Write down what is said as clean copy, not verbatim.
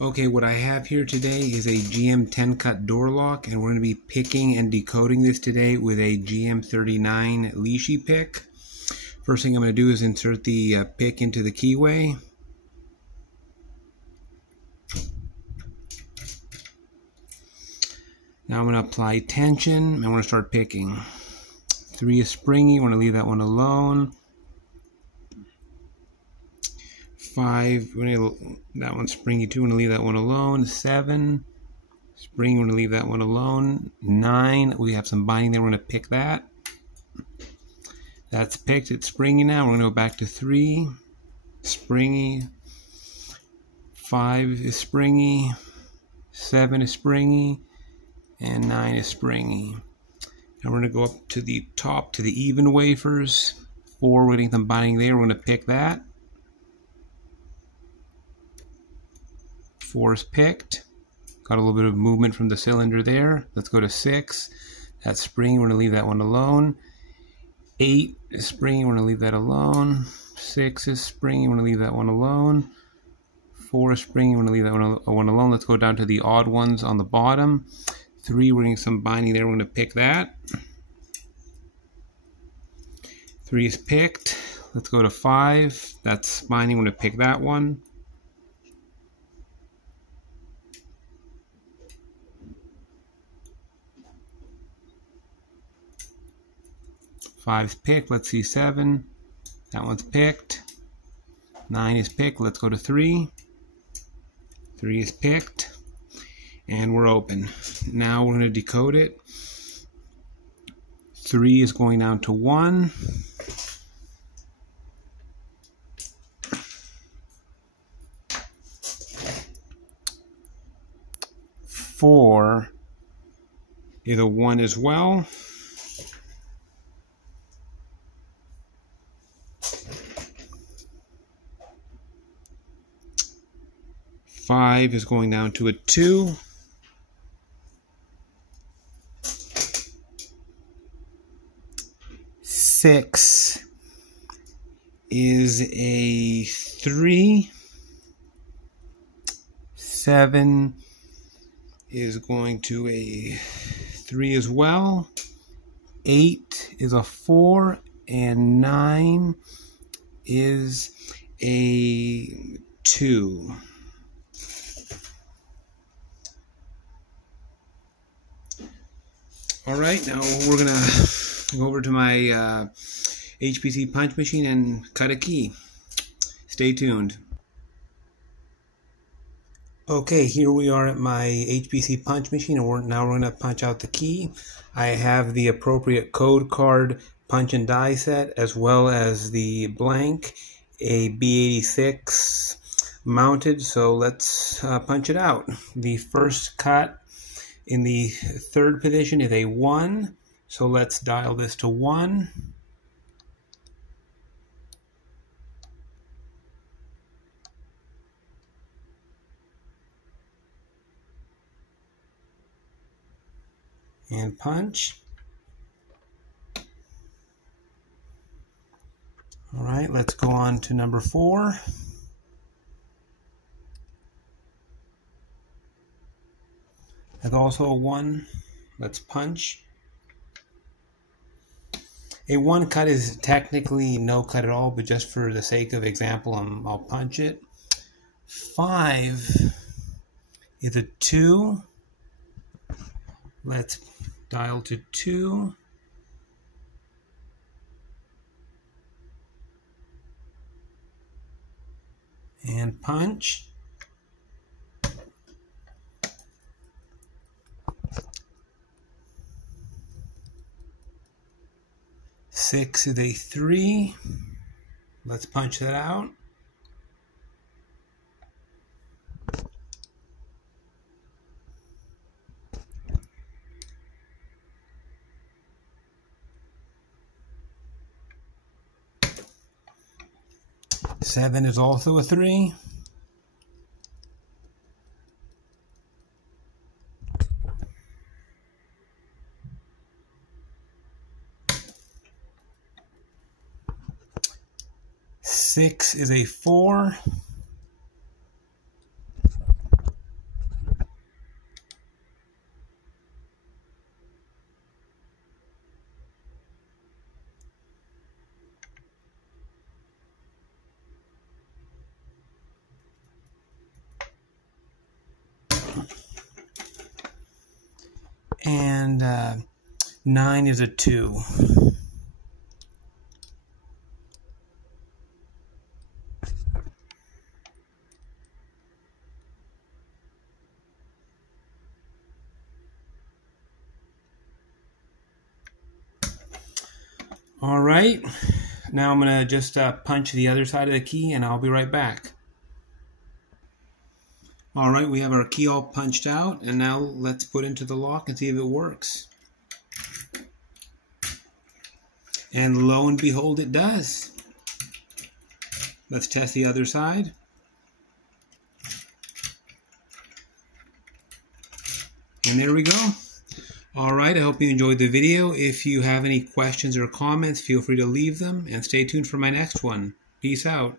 Okay, what I have here today is a GM 10 cut door lock, and we're going to be picking and decoding this today with a GM 39 Lishi pick. First thing I'm going to do is insert the pick into the keyway. Now I'm going to apply tension, and I'm going to start picking. 3 is springy, we're going to leave that one alone. 5, that one's springy too, we're going to leave that one alone. 7, springy, we're going to leave that one alone. 9, we have some binding there, we're going to pick that. That's picked, it's springy now. We're going to go back to 3, springy. 5 is springy. 7 is springy. And 9 is springy. And we're going to go up to the top to the even wafers. 4, we're getting some binding there, we're going to pick that. 4 is picked. Got a little bit of movement from the cylinder there. Let's go to 6. That's springy, we're going to leave that one alone. 8 is springy, we're going to leave that alone. 6 is springy, we're going to leave that one alone. 4 is springy, we're going to leave that one alone. Let's go down to the odd ones on the bottom. 3, we're getting some binding there, we're going to pick that. 3 is picked. Let's go to 5. That's binding, we're going to pick that one. 5's picked. Let's see 7. That one's picked. 9 is picked. Let's go to 3. 3 is picked. And we're open. Now we're going to decode it. 3 is going down to 1. 4 is a 1 as well. 5 is going down to a 2. 6 is a 3. 7 is going to a 3 as well. 8 is a 4, and 9 is a 2. All right, now we're going to go over to my HPC Punch Machine and cut a key. Stay tuned. Okay, here we are at my HPC Punch Machine, and now we're going to punch out the key. I have the appropriate code card punch and die set, as well as the blank, a B86 mounted, so let's punch it out. The first cut in the third position is a 1, so let's dial this to 1. And punch. All right, let's go on to number 4. That's also a 1. Let's punch. A 1 cut is technically no cut at all, but just for the sake of example, I'll punch it. 5 is a 2. Let's dial to 2. And punch. 6 is a 3. Let's punch that out. Seven is also a 3. 6 is a 4. and 9 is a 2. All right, now I'm going to just punch the other side of the key, and I'll be right back. All right, we have our key all punched out, and now let's put it into the lock and see if it works. And lo and behold, it does. Let's test the other side. And there we go. Alright, I hope you enjoyed the video. If you have any questions or comments, feel free to leave them, and stay tuned for my next one. Peace out.